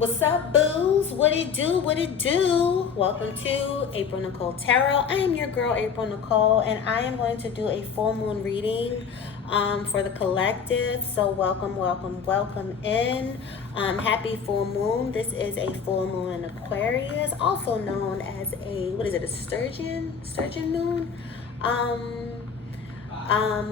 What's up, boos? What it do? What it do? Welcome to a.Nichole Tarot. I am your girl, a.Nichole, and I am going to do a full moon reading for the collective. So welcome, welcome, welcome in. Happy full moon. This is a full moon in Aquarius, also known as a sturgeon moon.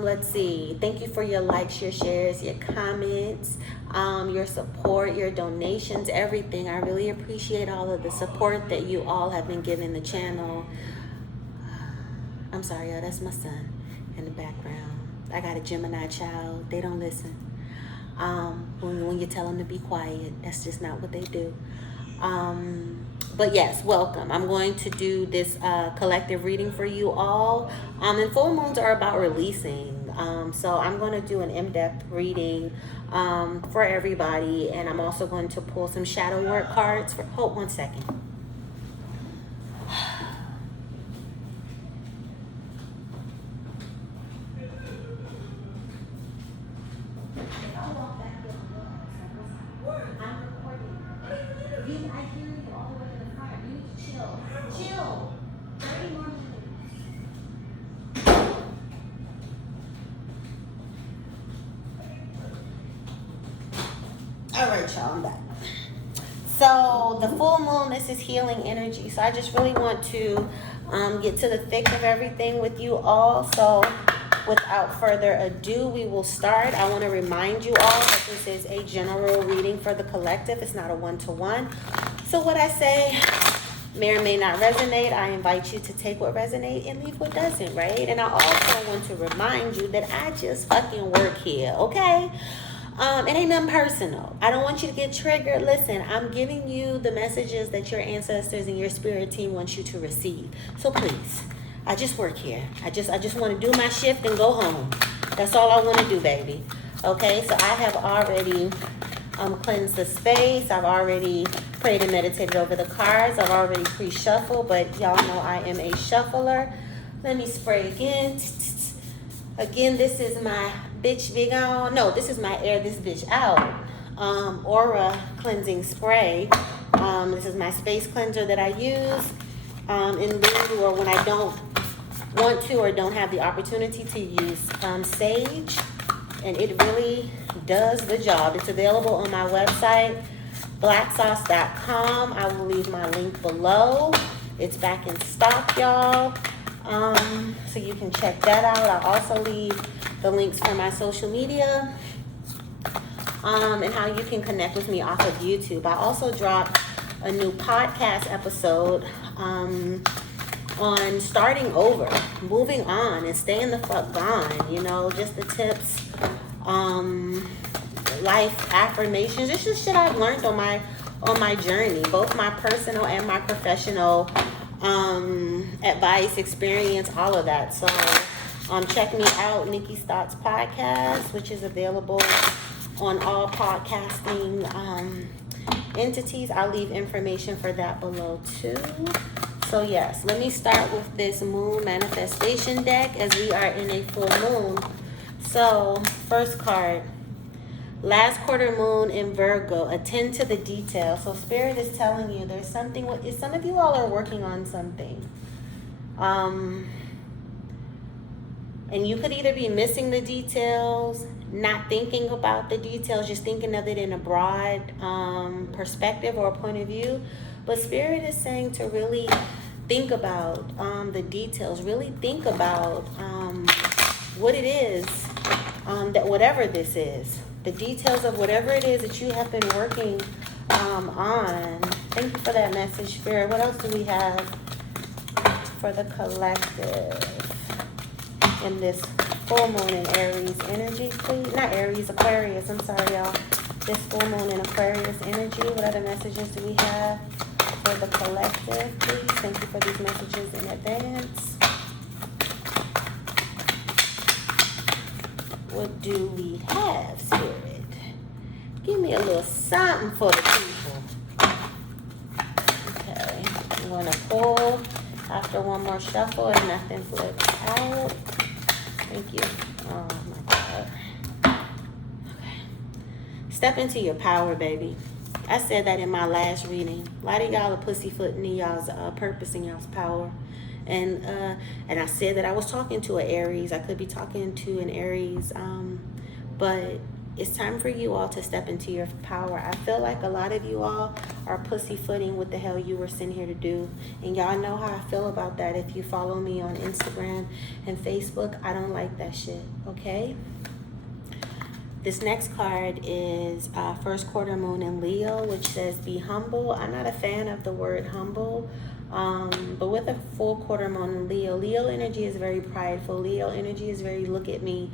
Let's see. Thank you for your likes, your shares, your comments, your support, your donations, everything. I really appreciate all of the support that you all have been giving the channel. I'm sorry, y'all. That's my son in the background. I got a Gemini child. They don't listen. When you tell them to be quiet, that's just not what they do. But yes, welcome. I'm going to do this collective reading for you all. And full moons are about releasing. So I'm going to do an in-depth reading for everybody. And I'm also going to pull some shadow work cards. Hold one second. All right, y'all, I'm back. So the full moon, this is healing energy. So I just really want to get to the thick of everything with you all. So without further ado, we will start. I want to remind you all that this is a general reading for the collective. It's not a one-to-one. So what I say may or may not resonate. I invite you to take what resonates and leave what doesn't, right? And I also want to remind you that I just fucking work here, okay? It ain't nothing personal. I don't want you to get triggered. Listen, I'm giving you the messages that your ancestors and your spirit team want you to receive. So please, I just work here. I just want to do my shift and go home. That's all I want to do, baby. Okay, so I have already cleansed the space. I've already prayed and meditated over the cards. I've already pre-shuffled, but y'all know I am a shuffler. Let me spray again. Again, this is my bitch big on. No, this is my air this bitch out aura cleansing spray. This is my space cleanser that I use in lieu or when I don't want to or don't have the opportunity to use sage. And it really does the job. It's available on my website, blacksauce.com. I will leave my link below. It's back in stock, y'all. So you can check that out. I'll also leave the links for my social media and how you can connect with me off of YouTube. I also dropped a new podcast episode on starting over, moving on, and staying the fuck gone. You know, just the tips, life affirmations. It's just shit I've learned on my journey, both my personal and my professional advice, experience, all of that. So check me out, Nikki's Thoughts Podcast, which is available on all podcasting entities. I'll leave information for that below too. So yes, let me start with this moon manifestation deck as we are in a full moon. So first card, last quarter moon in Virgo, attend to the details. So Spirit is telling you there's something, some of you all are working on something. And you could either be missing the details, not thinking about the details, just thinking of it in a broad perspective or a point of view. But Spirit is saying to really think about the details, really think about what it is, that whatever this is, the details of whatever it is that you have been working on. Thank you for that message, Spirit. What else do we have for the collective in this full moon in Aries energy, please? Not Aries, Aquarius. I'm sorry, y'all. This full moon in Aquarius energy. What other messages do we have for the collective, please? Thank you for these messages in advance. What do we have, Spirit? Give me a little something for the people. Okay, I'm going to pull after one more shuffle and nothing flips out. Thank you. Oh my God. Okay. Step into your power, baby. I said that in my last reading. A lot of y'all are pussyfooting in y'all's purpose and y'all's power. And I said that I was talking to an Aries. I could be talking to an Aries. But it's time for you all to step into your power. I feel like a lot of you all are pussyfooting what the hell you were sent here to do. And y'all know how I feel about that. If you follow me on Instagram and Facebook, I don't like that shit, okay? This next card is first quarter moon in Leo, which says be humble. I'm not a fan of the word humble. But with a full quarter moon in Leo, Leo energy is very prideful. Leo energy is very look at me,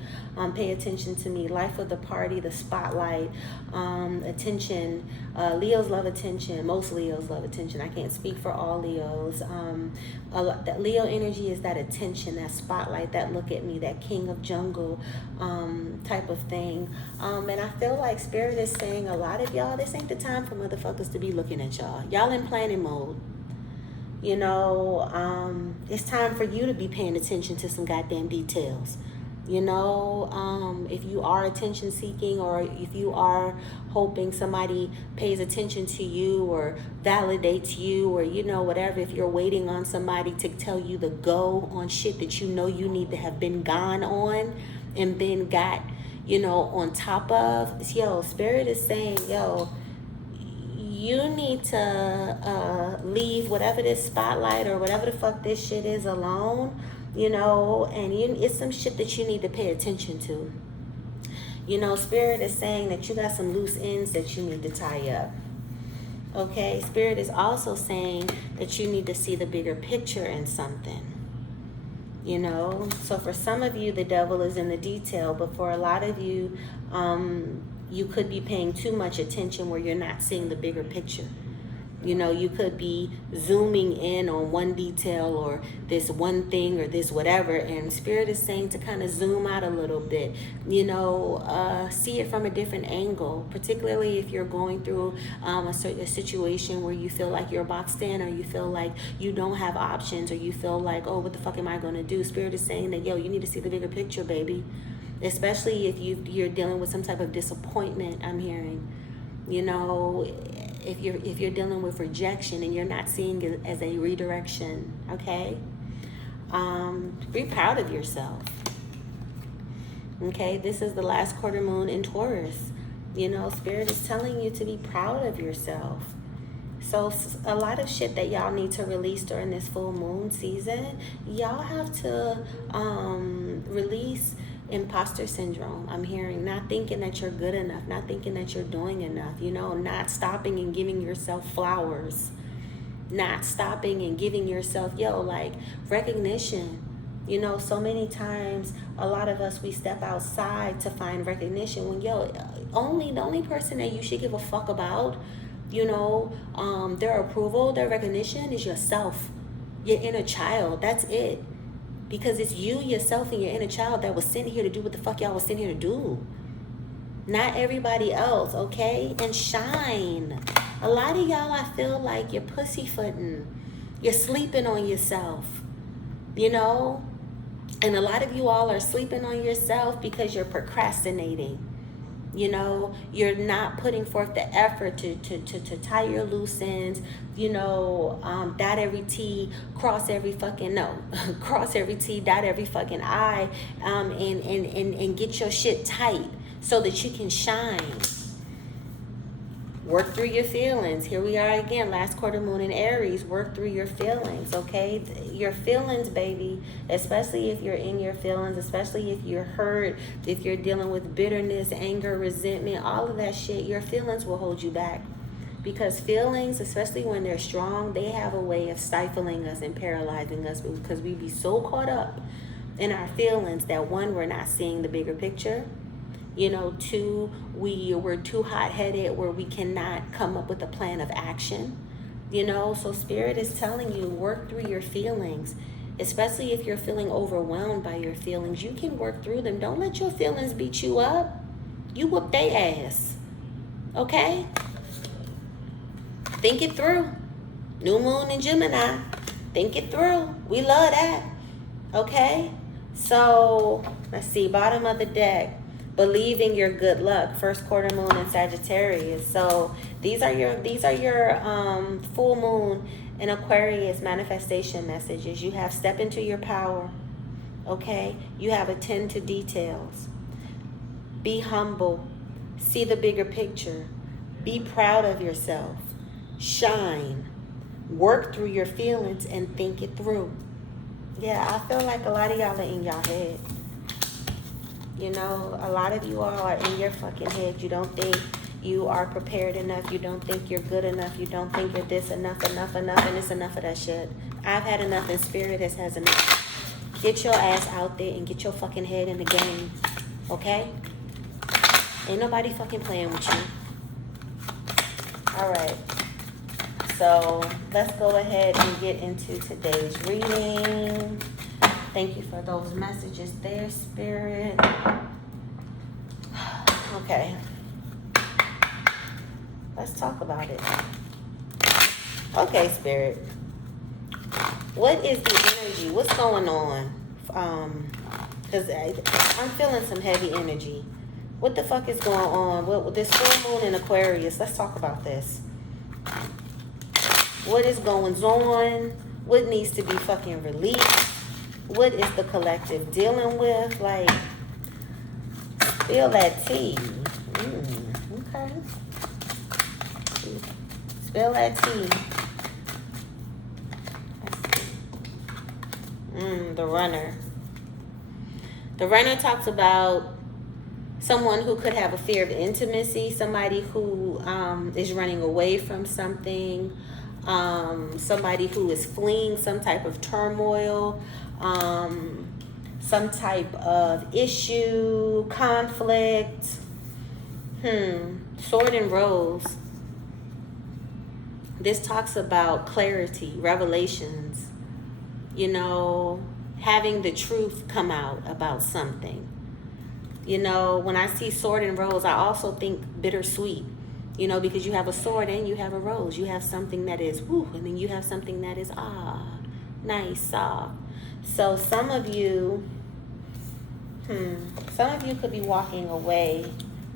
pay attention to me, life of the party, the spotlight, attention. Leos love attention. Most Leos love attention. I can't speak for all Leos. That Leo energy is that attention, that spotlight, that look at me, that king of jungle type of thing. And I feel like Spirit is saying a lot of y'all, this ain't the time for motherfuckers to be looking at y'all. Y'all in planning mode. You know, it's time for you to be paying attention to some goddamn details. You know, if you are attention seeking, or if you are hoping somebody pays attention to you or validates you, or, you know, whatever, if you're waiting on somebody to tell you the go on shit that you know you need to have been gone on and been got, you know, on top of, yo, Spirit is saying, yo, you need to leave whatever this spotlight or whatever the fuck this shit is alone, you know, and it's some shit that you need to pay attention to. You know, Spirit is saying that you got some loose ends that you need to tie up. Okay, Spirit is also saying that you need to see the bigger picture in something. You know, so for some of you, the devil is in the detail, but for a lot of you, you could be paying too much attention where you're not seeing the bigger picture. You know, you could be zooming in on one detail or this one thing or this whatever, and Spirit is saying to kind of zoom out a little bit, you know, see it from a different angle, particularly if you're going through a situation where you feel like you're boxed in, or you feel like you don't have options, or you feel like, oh, what the fuck am I going to do? Spirit is saying that, yo, you need to see the bigger picture, baby. Especially if you're dealing with some type of disappointment, I'm hearing. You know, if you're dealing with rejection and you're not seeing it as a redirection, okay? Be proud of yourself. Okay, this is the last quarter moon in Taurus. You know, Spirit is telling you to be proud of yourself. So a lot of shit that y'all need to release during this full moon season, y'all have to release imposter syndrome. I'm hearing not thinking that you're good enough, not thinking that you're doing enough, you know, not stopping and giving yourself flowers, not stopping and giving yourself, yo, like recognition. You know, so many times, a lot of us, we step outside to find recognition when, yo, the only person that you should give a fuck about, you know, their approval, their recognition is yourself, your inner child. That's it. Because it's you, yourself, and your inner child that was sent here to do what the fuck y'all was sent here to do. Not everybody else, okay? And shine. A lot of y'all, I feel like you're pussyfooting. You're sleeping on yourself, you know? And a lot of you all are sleeping on yourself because you're procrastinating. You know, you're not putting forth the effort to tie your loose ends, you know, dot every T, cross every fucking, no, cross every T, dot every fucking I, and get your shit tight so that you can shine. Work through your feelings. Here we are again, last quarter moon in Aries. Work through your feelings, okay? Your feelings, baby, especially if you're in your feelings, especially if you're hurt, if you're dealing with bitterness, anger, resentment, all of that shit, your feelings will hold you back. Because feelings, especially when they're strong, they have a way of stifling us and paralyzing us because we be so caught up in our feelings that, one, we're not seeing the bigger picture. You know, two, we're too hot-headed where we cannot come up with a plan of action. You know, so Spirit is telling you, work through your feelings. Especially if you're feeling overwhelmed by your feelings, you can work through them. Don't let your feelings beat you up. You whoop their ass. Okay? Think it through. New moon in Gemini. Think it through. We love that. Okay? So, let's see. Bottom of the deck. believing your good luck. First quarter moon in Sagittarius. So these are your full moon in Aquarius manifestation messages. You have step into your power. Okay? You have attend to details. Be humble. See the bigger picture. Be proud of yourself. Shine. Work through your feelings and think it through. Yeah, I feel like a lot of y'all are in y'all head. You know, a lot of you all are in your fucking head. You don't think you are prepared enough. You don't think you're good enough. You don't think you're this enough, and it's enough of that shit. I've had enough, and Spirit has enough. Get your ass out there and get your fucking head in the game. Okay? Ain't nobody fucking playing with you. Alright. So, let's go ahead and get into today's reading. Thank you for those messages there, Spirit. Okay. Let's talk about it. Okay, Spirit. What is the energy? What's going on? Because I'm feeling some heavy energy. What the fuck is going on? What this full moon in Aquarius? Let's talk about this. What is going on? What needs to be fucking released? What is the collective dealing with? Like, feel that tea. Okay. Spill that tea. The runner. The runner talks about someone who could have a fear of intimacy, somebody who is running away from something, somebody who is fleeing some type of turmoil, some type of issue, conflict. Sword and Rose. This talks about clarity, revelations, you know, having the truth come out about something. You know, when I see sword and rose, I also think bittersweet, you know, because you have a sword and you have a rose. You have something that is woo, and then you have something that is nice, soft. So some of you could be walking away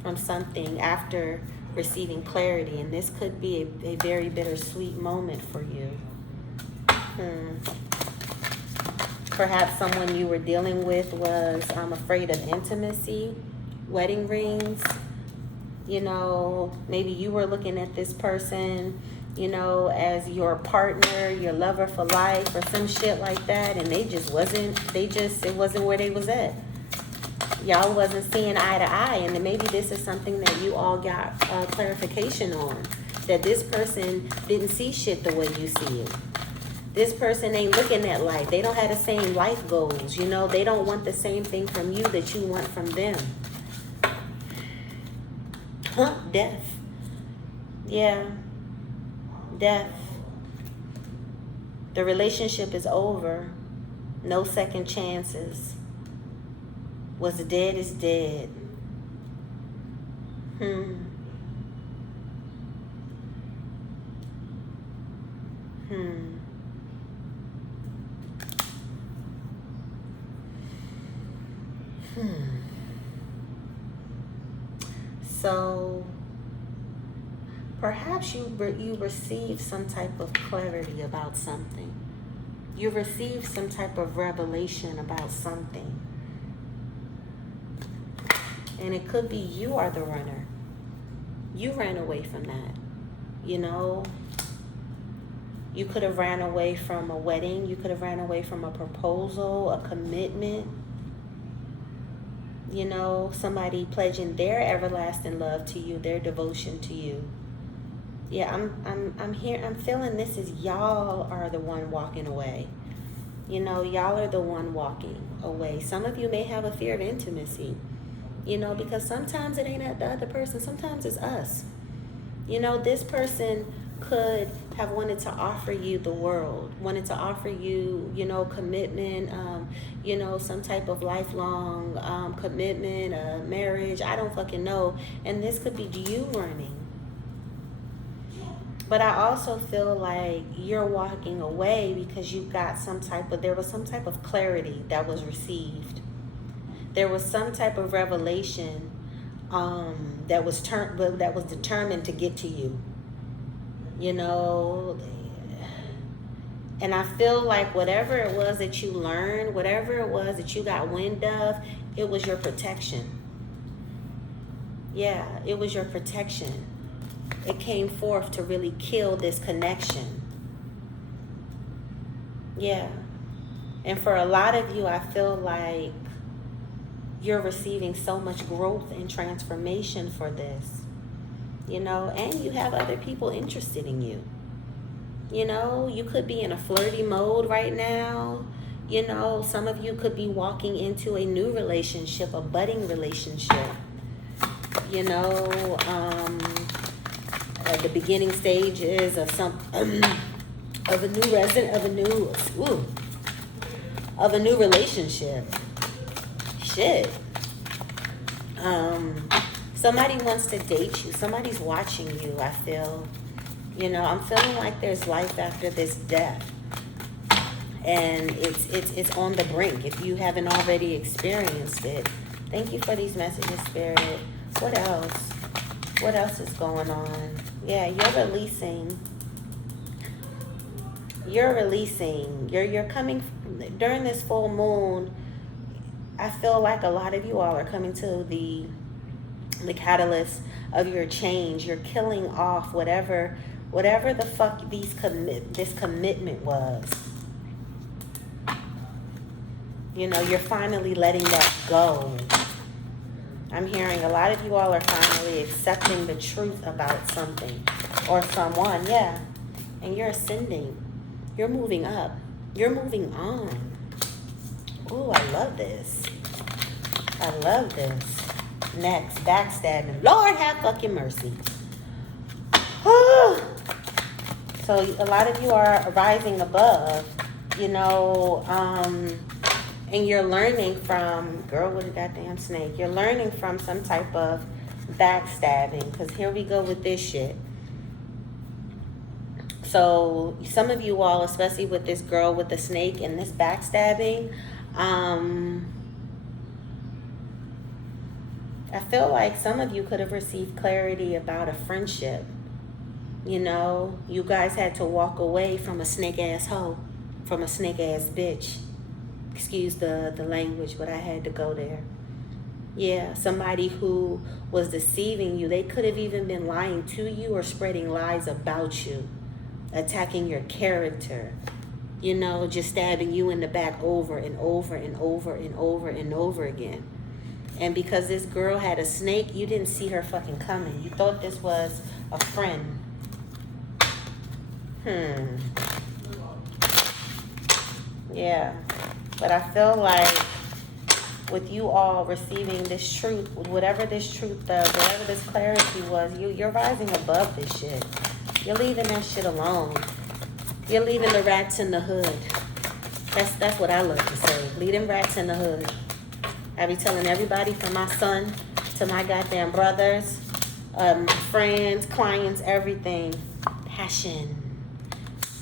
from something after receiving clarity, and this could be a very bittersweet moment for you. Perhaps someone you were dealing with was afraid of intimacy, wedding rings. You know, maybe you were looking at this person, you know, as your partner, your lover for life or some shit like that, and it wasn't where they was at. Y'all wasn't seeing eye to eye, and then maybe this is something that you all got clarification on, that this person didn't see shit the way you see it. This person ain't looking at life. They don't have the same life goals, you know. They don't want the same thing from you that you want from them. Death. Yeah. Death. The relationship is over. No second chances. What's dead is dead. So perhaps you receive some type of clarity about something. You receive some type of revelation about something. And it could be you are the runner. You ran away from that. You know, you could have ran away from a wedding. You could have ran away from a proposal, a commitment. You know, somebody pledging their everlasting love to you, their devotion to you. Yeah, I'm here. I'm feeling this is y'all are the one walking away. You know, y'all are the one walking away. Some of you may have a fear of intimacy. You know, because sometimes it ain't the other person. Sometimes it's us. You know, this person could have wanted to offer you the world, wanted to offer you, you know, commitment, you know, some type of lifelong commitment, marriage. I don't fucking know. And this could be you running. But I also feel like you're walking away because you got there was some type of clarity that was received. there was some type of revelation that was determined to get to you. You know, and I feel like whatever it was that you learned, whatever it was that you got wind of, it was your protection. Yeah, it was your protection. It came forth to really kill this connection. Yeah. And for a lot of you, I feel like you're receiving so much growth and transformation for this. You know, and you have other people interested in you. You know, you could be in a flirty mode right now. You know, some of you could be walking into a new relationship, a budding relationship. You know, at the beginning stages of of a new relationship. Shit. Somebody wants to date you. Somebody's watching you, I feel. You know, I'm feeling like there's life after this death. And it's on the brink if you haven't already experienced it. Thank you for these messages, Spirit. What else? What else is going on? Yeah, you're releasing. You're coming during this full moon. I feel like a lot of you all are coming to the catalyst of your change. You're killing off whatever the fuck this commitment was. You know, you're finally letting that go. I'm hearing a lot of you all are finally accepting the truth about something or someone, yeah. And you're ascending. You're moving up. You're moving on. Ooh, I love this. I love this. Next, backstabbing. Lord have fucking mercy. So a lot of you are rising above, you know, and you're learning from, girl with a goddamn snake, you're learning from some type of backstabbing, because here we go with this shit. So some of you all, especially with this girl with the snake and this backstabbing, I feel like some of you could have received clarity about a friendship. You know, you guys had to walk away from a snake ass hoe, from a snake ass bitch. Excuse the language, but I had to go there. Yeah, somebody who was deceiving you. They could have even been lying to you or spreading lies about you, attacking your character, you know, just stabbing you in the back over and over and over and over and over again. And because this girl had a snake, you didn't see her fucking coming. You thought this was a friend. Yeah. But I feel like with you all receiving this truth, whatever this truth does, whatever this clarity was, you're rising above this shit. You're leaving that shit alone. You're leaving the rats in the hood. That's what I love to say. Leave them rats in the hood. I be telling everybody, from my son to my goddamn brothers, friends, clients, everything. Passion.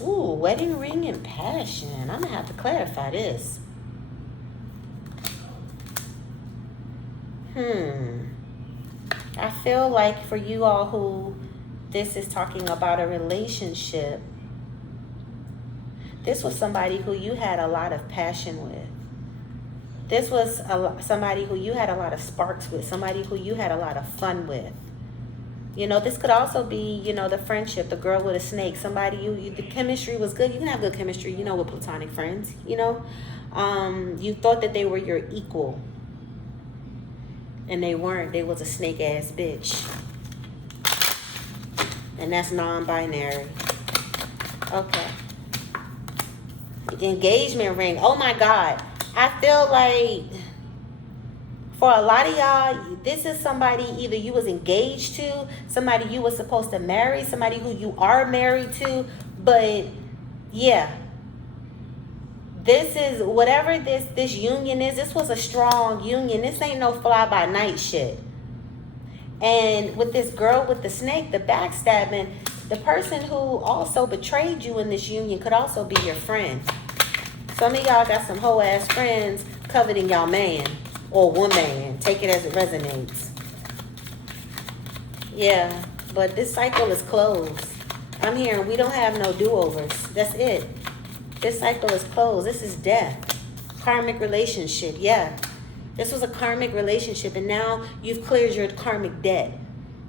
Ooh, wedding ring and passion. I'm gonna have to clarify this. I feel like for you all who this is talking about a relationship, this was somebody who you had a lot of passion with. This was somebody who you had a lot of sparks with, somebody who you had a lot of fun with. You know, this could also be, you know, the friendship, the girl with a snake, somebody the chemistry was good. You can have good chemistry, you know, with platonic friends, you know. You thought that they were your equal. And they weren't. They was a snake ass bitch. And that's non-binary. Okay. Engagement ring. Oh my God. I feel like for a lot of y'all, this is somebody either you was engaged to, somebody you was supposed to marry, somebody who you are married to. But yeah, this is whatever this union is. This was a strong union. This ain't no fly by night shit. And with this girl with the snake, the backstabbing, the person who also betrayed you in this union could also be your friend. Some of y'all got some hoe ass friends coveting y'all man. or woman. Take it as it resonates. Yeah, but this cycle is closed. I'm hearing we don't have no do-overs. That's it. This cycle is closed. This is death. Karmic relationship. Yeah. This was a karmic relationship, and now you've cleared your karmic debt.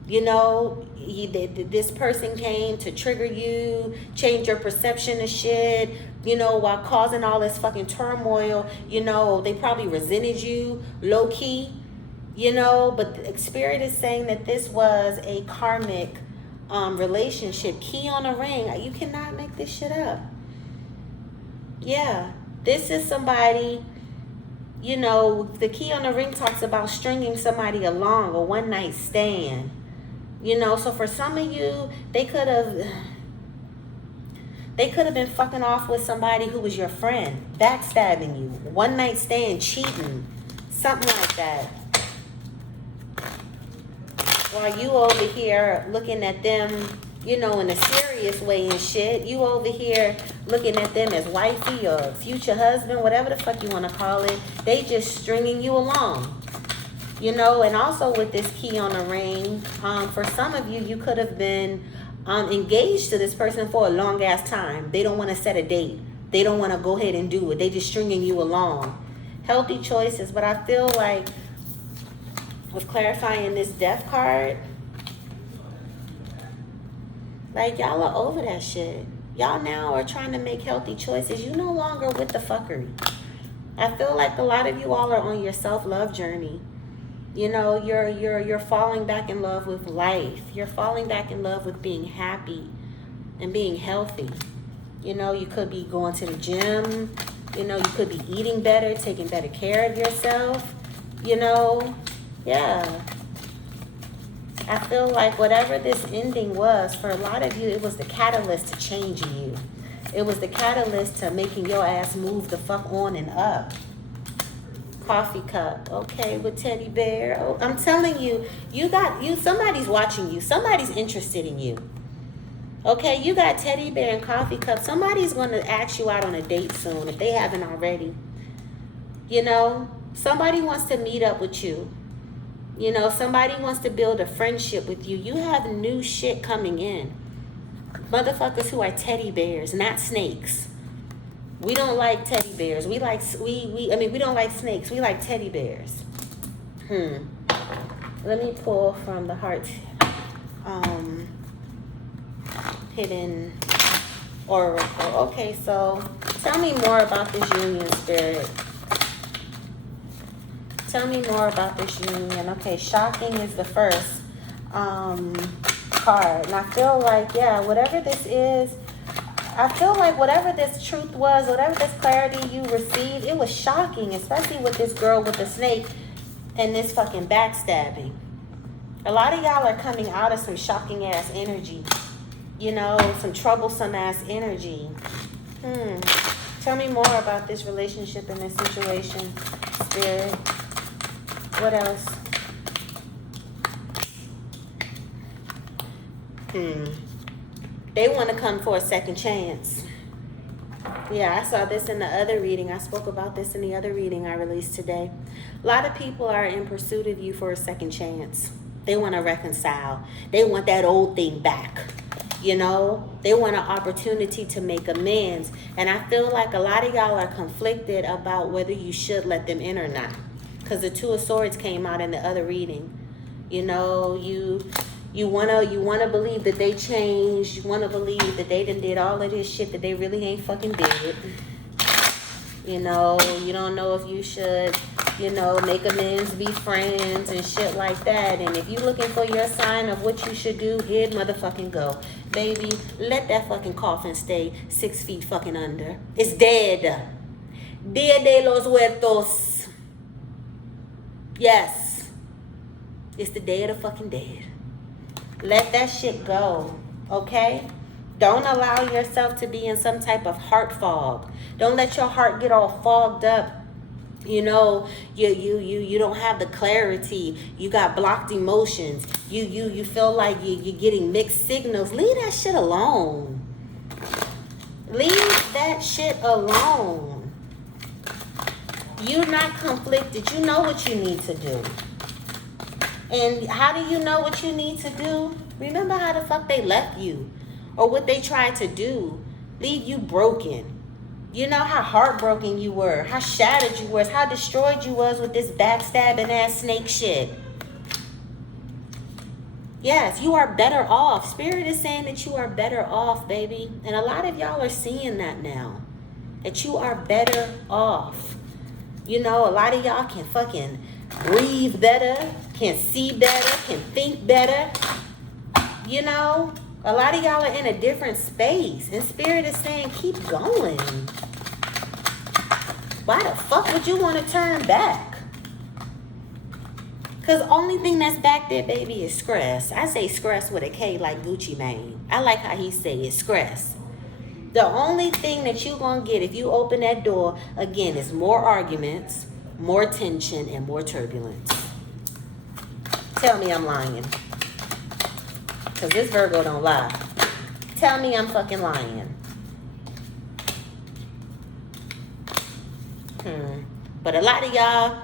You know, this person came to trigger you, change your perception of shit, you know, while causing all this fucking turmoil. You know, they probably resented you, low-key, you know, but the Spirit is saying that this was a karmic relationship. Key on a ring. You cannot make this shit up. Yeah, this is somebody, you know, the key on the ring talks about stringing somebody along, a one-night stand. You know, so for some of you, they could have been fucking off with somebody who was your friend, backstabbing you, one-night stand, cheating, something like that. While you over here looking at them, you know, in a serious way and shit. You over here looking at them as wifey or future husband, whatever the fuck you want to call it. They just stringing you along. You know, and also with this key on the ring, for some of you, you could have been engaged to this person for a long ass time. They don't want to set a date. They don't want to go ahead and do it. They just stringing you along. Healthy choices, but I feel like with clarifying this death card, like y'all are over that shit. Y'all now are trying to make healthy choices. You no longer with the fuckery. I feel like a lot of you all are on your self-love journey. You know, you're falling back in love with life. You're falling back in love with being happy and being healthy. You know, you could be going to the gym. You know, you could be eating better, taking better care of yourself. You know, yeah. I feel like whatever this ending was, for a lot of you, it was the catalyst to changing you. It was the catalyst to making your ass move the fuck on and up. Coffee cup, okay, with teddy bear. Oh, I'm telling you, somebody's watching you. Somebody's interested in you. Okay, you got teddy bear and coffee cup. Somebody's going to ask you out on a date soon if they haven't already. You know, somebody wants to meet up with you. You know, somebody wants to build a friendship with you. You have new shit coming in. Motherfuckers who are teddy bears, not snakes. We don't like teddy bears. We don't like snakes. We like teddy bears. Let me pull from the heart hidden oracle. Okay, so tell me more about this union, Spirit. Tell me more about this union. Okay, shocking is the first card. And I feel like, yeah, whatever this is, I feel like whatever this truth was, whatever this clarity you received, it was shocking, especially with this girl with the snake and this fucking backstabbing. A lot of y'all are coming out of some shocking ass energy. You know, some troublesome ass energy. Tell me more about this relationship and this situation, Spirit. What else? They want to come for a second chance. Yeah, I saw this in the other reading. I spoke about this in the other reading I released today. A lot of people are in pursuit of you for a second chance. They want to reconcile. They want that old thing back. You know, they want an opportunity to make amends. And I feel like a lot of y'all are conflicted about whether you should let them in or not. Because the Two of Swords came out in the other reading. You know, you wanna believe that they changed. You wanna believe that they done did all of this shit that they really ain't fucking did. You know, you don't know if you should, you know, make amends, be friends and shit like that. And if you looking for your sign of what you should do, here motherfucking go. Baby, let that fucking coffin stay 6 feet fucking under. It's dead. Dia de los Muertos. Yes. It's the day of the fucking dead. Let that shit go. Okay? Don't allow yourself to be in some type of heart fog. Don't let your heart get all fogged up. You know, you don't have the clarity. You got blocked emotions. You feel like you're getting mixed signals. Leave that shit alone. Leave that shit alone. You're not conflicted. You know what you need to do. And how do you know what you need to do? Remember how the fuck they left you, or what they tried to do, leave you broken. You know how heartbroken you were, how shattered you was, how destroyed you was with this backstabbing ass snake shit. Yes, you are better off. Spirit is saying that you are better off, baby. And a lot of y'all are seeing that now, that you are better off. You know, a lot of y'all can fucking breathe better, can see better, can think better. You know, a lot of y'all are in a different space. And Spirit is saying, keep going. Why the fuck would you want to turn back? Because the only thing that's back there, baby, is stress. I say stress with a K like Gucci Mane. I like how he say it, stress. The only thing that you're going to get if you open that door, again, is more arguments, more tension, and more turbulence. Tell me I'm lying. Because this Virgo don't lie. Tell me I'm fucking lying. But a lot of y'all,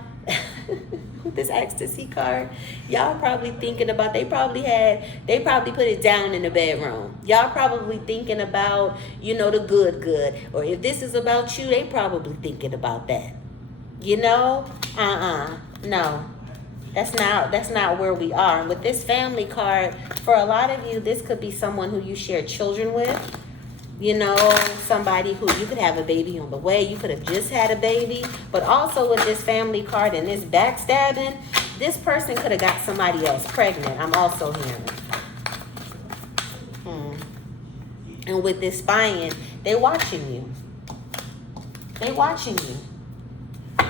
with this ecstasy card, y'all probably thinking about, they probably put it down in the bedroom. Y'all probably thinking about, you know, the good. Or if this is about you, they probably thinking about that. You know? No. That's not where we are. And with this family card, for a lot of you, this could be someone who you share children with. You know, somebody who you could have a baby on the way. You could have just had a baby. But also with this family card and this backstabbing, this person could have got somebody else pregnant. I'm also hearing. And with this spying, they watching you. They watching you.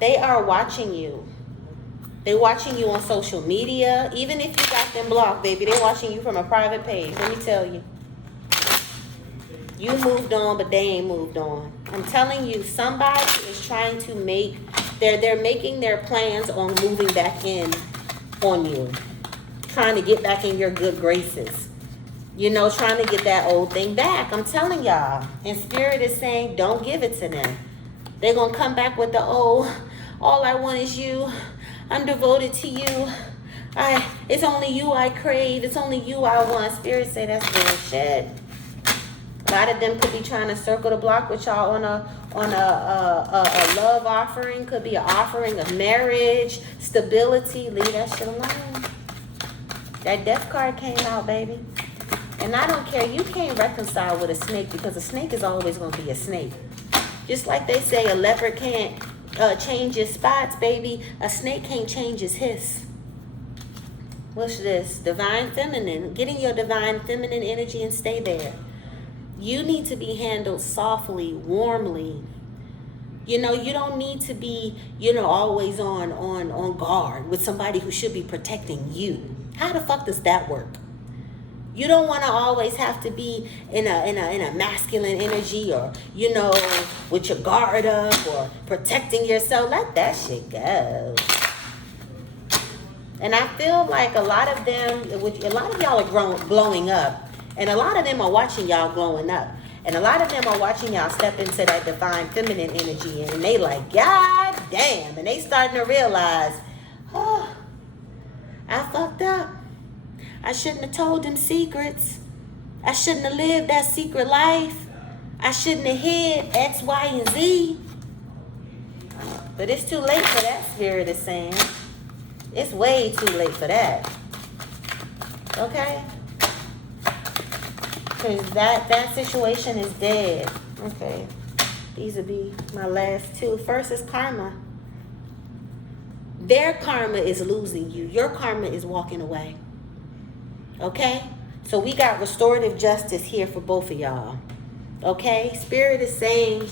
They are watching you. They watching you on social media. Even if you got them blocked, baby, they watching you from a private page. Let me tell you. You moved on, but they ain't moved on. I'm telling you, somebody is trying to make, they're making their plans on moving back in on you. Trying to get back in your good graces. You know, trying to get that old thing back. I'm telling y'all. And Spirit is saying, don't give it to them. They're going to come back with the, all I want is you. I'm devoted to you. It's only you I crave. It's only you I want. Spirit say that's bullshit. A lot of them could be trying to circle the block with y'all on a love offering. Could be an offering of marriage, stability. Leave that shit alone. That death card came out, baby. And I don't care. You can't reconcile with a snake because a snake is always going to be a snake. Just like they say a leopard can't change his spots, baby. A snake can't change his hiss. What's this? Divine feminine. Get in your divine feminine energy and stay there. You need to be handled softly, warmly. You know, you don't need to be, you know, always on guard with somebody who should be protecting you. How the fuck does that work? You don't want to always have to be in a masculine energy, or, you know, with your guard up or protecting yourself. Let that shit go. And I feel like a lot of y'all are glowing up. And a lot of them are watching y'all glowing up. And a lot of them are watching y'all step into that divine feminine energy. And they like, God damn. And they starting to realize, oh, I fucked up. I shouldn't have told them secrets. I shouldn't have lived that secret life. I shouldn't have hid X, Y, and Z. But it's too late for that, Spirit is saying. It's way too late for that. Okay? Because that situation is dead. Okay. These will be my last two. First is karma. Their karma is losing you. Your karma is walking away. Okay? So we got restorative justice here for both of y'all. Okay? Spirit is saying,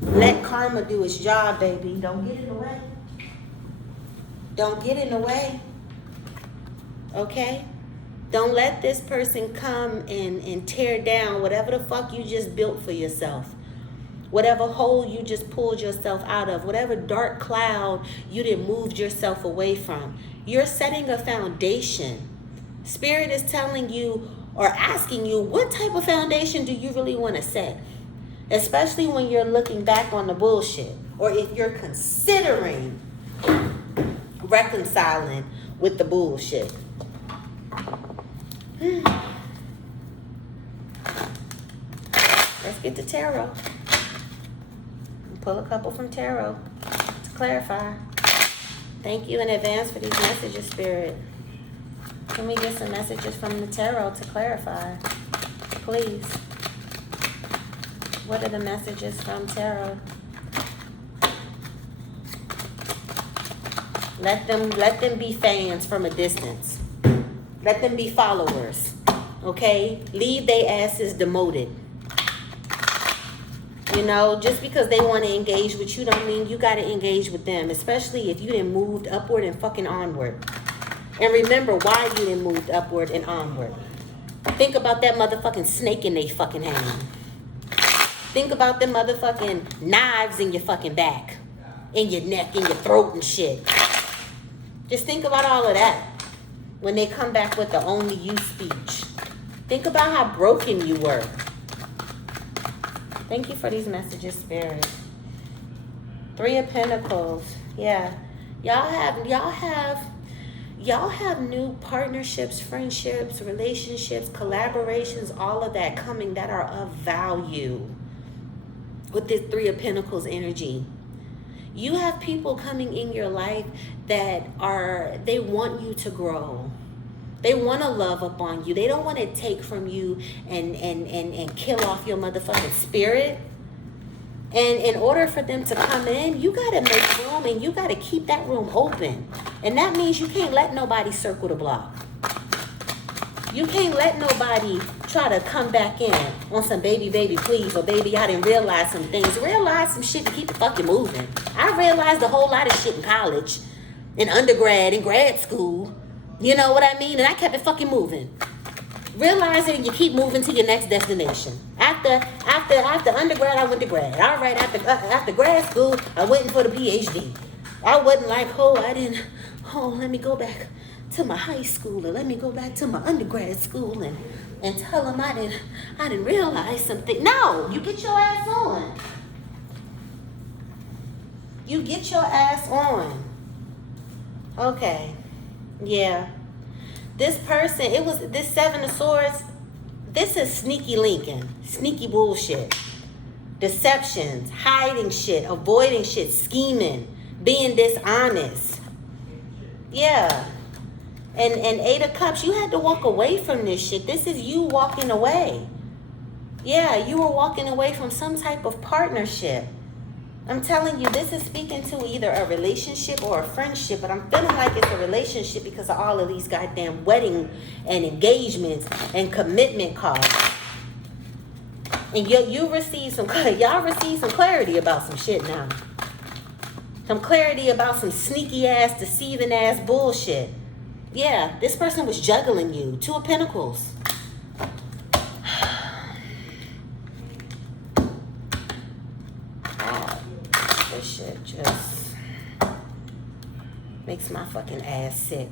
let karma do its job, baby. Don't get in the way. Don't get in the way. Okay? Don't let this person come and tear down whatever the fuck you just built for yourself. Whatever hole you just pulled yourself out of. Whatever dark cloud you done moved yourself away from. You're setting a foundation. Spirit is telling you or asking you, what type of foundation do you really want to set? especially when you're looking back on the bullshit, or if you're considering reconciling with the bullshit. Let's get to tarot. Pull a couple from tarot to clarify. Thank you in advance for these messages, Spirit. Can we get some messages from the tarot to clarify? Please. What are the messages from tarot? Let them be fans from a distance. Let them be followers. Okay? Leave their asses demoted. You know, just because they want to engage with you don't mean you got to engage with them, especially if you done moved upward and fucking onward. And remember why you done moved upward and onward. Think about that motherfucking snake in they fucking hand. Think about them motherfucking knives in your fucking back, in your neck, in your throat and shit. Just think about all of that when they come back with the only you speech. Think about how broken you were. Thank you for these messages, Spirit. 3 of Pentacles. Yeah. Y'all have new partnerships, friendships, relationships, collaborations, all of that coming that are of value with this 3 of Pentacles energy. You have people coming in your life that they want you to grow. They want to love upon you. They don't want to take from you and kill off your motherfucking spirit. And in order for them to come in, you got to make room and you got to keep that room open. And that means you can't let nobody circle the block. You can't let nobody try to come back in on some baby, please, or baby, I didn't realize some things. Realize some shit to keep it fucking moving. I realized a whole lot of shit in college, in undergrad, in grad school. You know what I mean? And I kept it fucking moving. Realize it and you keep moving to your next destination. After undergrad, I went to grad. All right, after grad school, I went in for the PhD. I wasn't like, let me go back to my high school, or let me go back to my undergrad school and tell them I didn't realize something. No, you get your ass on. You get your ass on. Okay. Yeah. This person, this 7 of Swords, this is sneaky Lincoln. Sneaky bullshit. Deceptions, hiding shit, avoiding shit, scheming, being dishonest. Yeah. And 8 of Cups, you had to walk away from this shit. This is you walking away. Yeah, you were walking away from some type of partnership. I'm telling you, this is speaking to either a relationship or a friendship, but I'm feeling like it's a relationship because of all of these goddamn wedding and engagements and commitment cards. And y'all receive some clarity about some shit now. Some clarity about some sneaky ass, deceiving ass bullshit. Yeah, this person was juggling you. 2 of Pentacles. This shit just makes my fucking ass sick.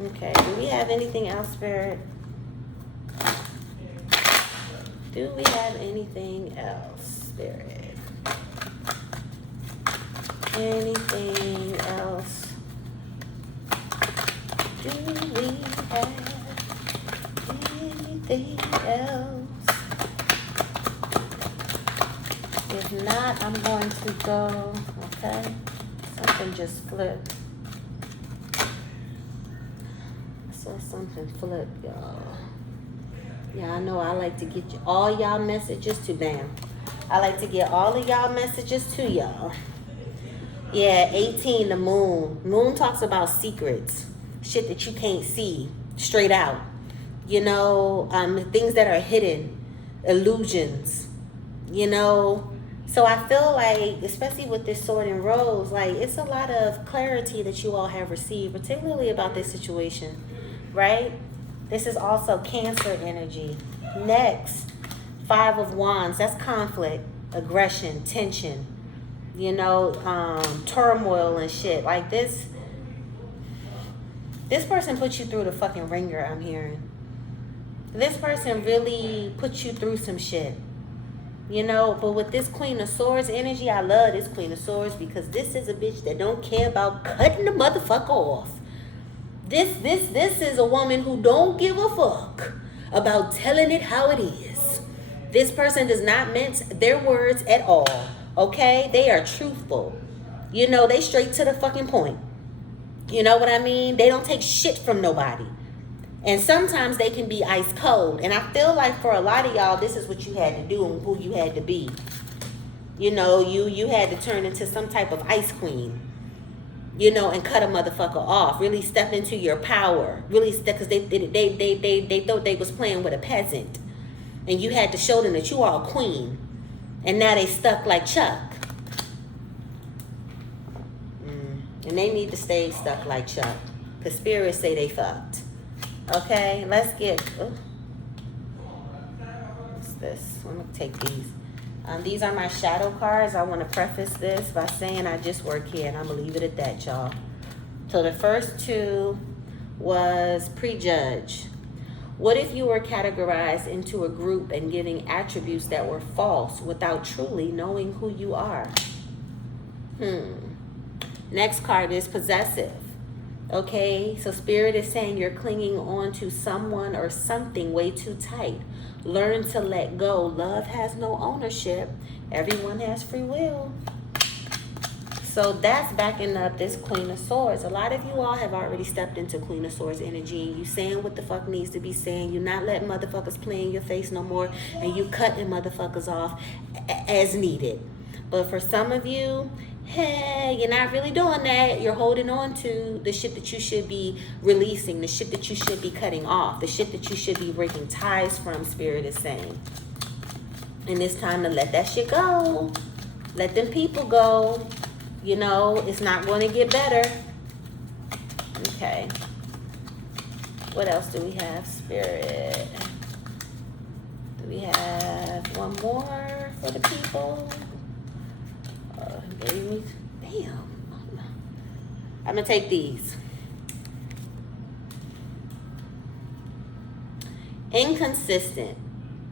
Okay, do we have anything else, Spirit? Do we have anything else, Spirit? Anything else? Do we have anything else? If not, I'm going to go, okay? Something just flipped. I saw something flip, y'all. Yeah, I know I like to get all y'all messages to them. I like to get all of y'all messages to y'all. Yeah, 18, the moon. Moon talks about secrets. Shit that you can't see straight out. You know, things that are hidden. Illusions. You know. So I feel like, especially with this Sword and Rose, like it's a lot of clarity that you all have received, particularly about this situation, right? This is also Cancer energy. Next, 5 of Wands. That's conflict, aggression, tension, you know, turmoil and shit. Like this person put you through the fucking ringer, I'm hearing. This person really put you through some shit. You know, but with this Queen of Swords energy, I love this Queen of Swords because this is a bitch that don't care about cutting the motherfucker off. This is a woman who don't give a fuck about telling it how it is. This person does not mince their words at all. Okay? They are truthful. You know, they straight to the fucking point. You know what I mean? They don't take shit from nobody. And sometimes they can be ice cold. And I feel like for a lot of y'all, this is what you had to do and who you had to be. You know, you had to turn into some type of ice queen. You know, and cut a motherfucker off. Really step into your power. Really step, because they thought they was playing with a peasant. And you had to show them that you are a queen. And now they stuck like Chuck. And they need to stay stuck like Chuck. Because spirits say they fucked. Okay, let's get... what's this? I'm going to take these. These are my shadow cards. I want to preface this by saying I just work here. And I'm going to leave it at that, y'all. So the first two was prejudge. What if you were categorized into a group and giving attributes that were false without truly knowing who you are? Next card is possessive. Okay, so Spirit is saying you're clinging on to someone or something way too tight. Learn to let go. Love has no ownership. Everyone has free will. So that's backing up this Queen of Swords. A lot of you all have already stepped into Queen of Swords energy, and you saying what the fuck needs to be saying. You're not letting motherfuckers play in your face no more, and you cutting motherfuckers off as needed. But for some of you, hey, you're not really doing that. You're holding on to the shit that you should be releasing, the shit that you should be cutting off, the shit that you should be breaking ties from, Spirit is saying. And it's time to let that shit go. Let them people go. You know, it's not going to get better. Okay. What else do we have, Spirit? Do we have one more for the people? Damn. I'm going to take these. Inconsistent.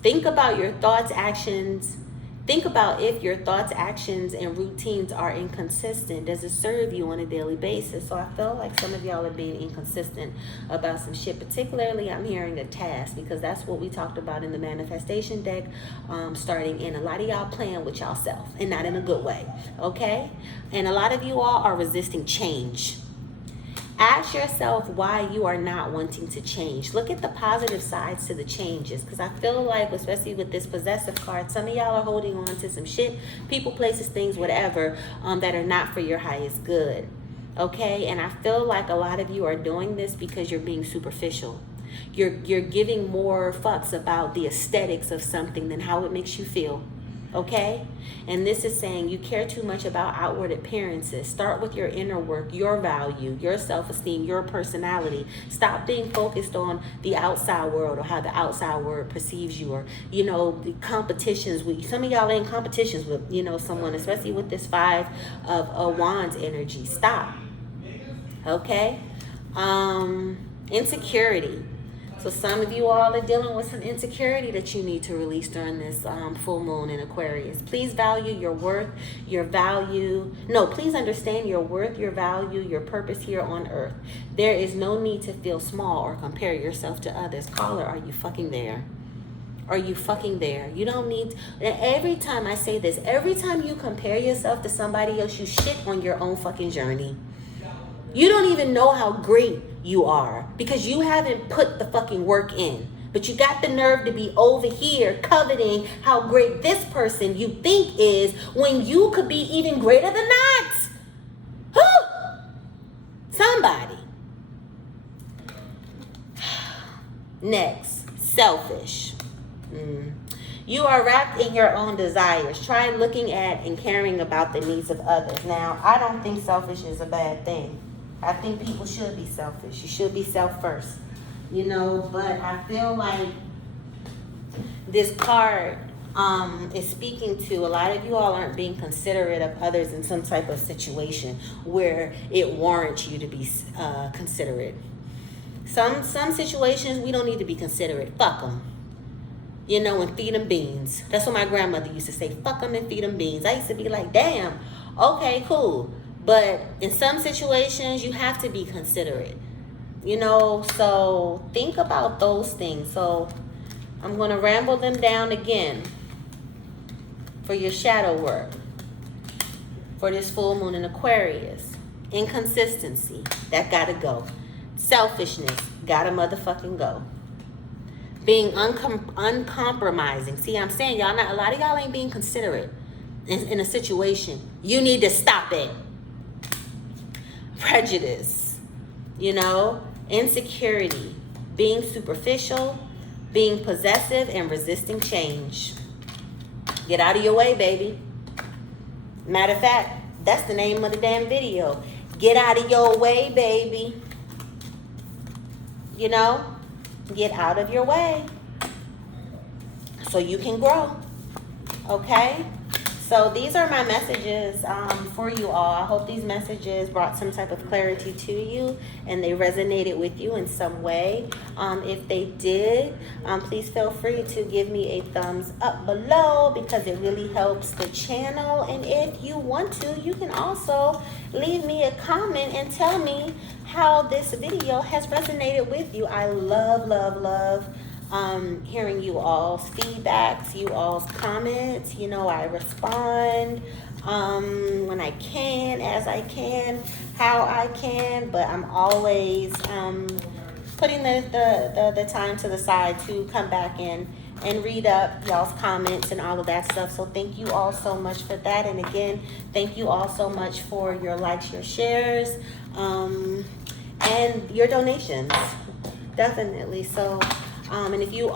Think about your thoughts, actions. Think about if your thoughts, actions, and routines are inconsistent. Does it serve you on a daily basis? So I feel like some of y'all are being inconsistent about some shit. Particularly, I'm hearing a task, because that's what we talked about in the manifestation deck, starting in. A lot of y'all playing with y'all self, and not in a good way, okay? And a lot of you all are resisting change. Ask yourself why you are not wanting to change. Look at the positive sides to the changes, because I feel like, especially with this possessive card, some of y'all are holding on to some shit, people, places, things, whatever, that are not for your highest good. Okay? And I feel like a lot of you are doing this because you're being superficial. You're giving more fucks about the aesthetics of something than how it makes you feel. Okay? And this is saying you care too much about outward appearances. Start with your inner work, your value, your self-esteem, your personality. Stop being focused on the outside world or how the outside world perceives you, or, you know, the competitions with some of y'all are in competitions with, you know, someone, especially with this 5 of Wands energy. Stop. Okay? Insecurity. So some of you all are dealing with some insecurity that you need to release during this full moon in Aquarius. Please value your worth, your value. No, please understand your worth, your value, your purpose here on earth. There is no need to feel small or compare yourself to others. Caller, are you fucking there? Are you fucking there? You don't need... Every time I say this, every time you compare yourself to somebody else, you shit on your own fucking journey. You don't even know how great you are, because you haven't put the fucking work in. But you got the nerve to be over here coveting how great this person you think is, when you could be even greater than that. Somebody. Next, selfish. You are wrapped in your own desires. Try looking at and caring about the needs of others. Now, I don't think selfish is a bad thing. I think people should be selfish. You should be self first, you know, but I feel like this card is speaking to a lot of you all aren't being considerate of others in some type of situation where it warrants you to be considerate. Some situations we don't need to be considerate. Fuck them. You know, and feed them beans. That's what my grandmother used to say. Fuck them and feed them beans. I used to be like, damn, okay, cool. But in some situations, you have to be considerate. You know, so think about those things. So I'm going to ramble them down again for your shadow work. For this full moon in Aquarius. Inconsistency. That got to go. Selfishness. Got to motherfucking go. Being uncompromising. See, I'm saying y'all not, a lot of y'all ain't being considerate in a situation. You need to stop it. Prejudice. You know, insecurity. Being superficial. Being possessive and resisting change. Get out of your way, baby. Matter of fact, that's the name of the damn video. Get out of your way, baby. You know? Get out of your way so you can grow. Okay? So these are my messages for you all. I hope these messages brought some type of clarity to you and they resonated with you in some way. If they did, please feel free to give me a thumbs up below because it really helps the channel. And if you want to, you can also leave me a comment and tell me how this video has resonated with you. I love, love, love hearing you all's feedbacks, you all's comments. You know, I respond when I can, as I can, how I can, but I'm always putting the time to the side to come back in and read up y'all's comments and all of that stuff. So thank you all so much for that. And again, thank you all so much for your likes, your shares, and your donations. Definitely. So and if you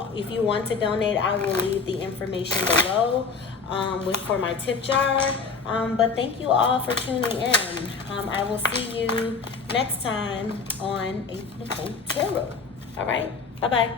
want to donate, I will leave the information below for my tip jar. But thank you all for tuning in. I will see you next time on a.Nichole Tarot. All right. Bye-bye.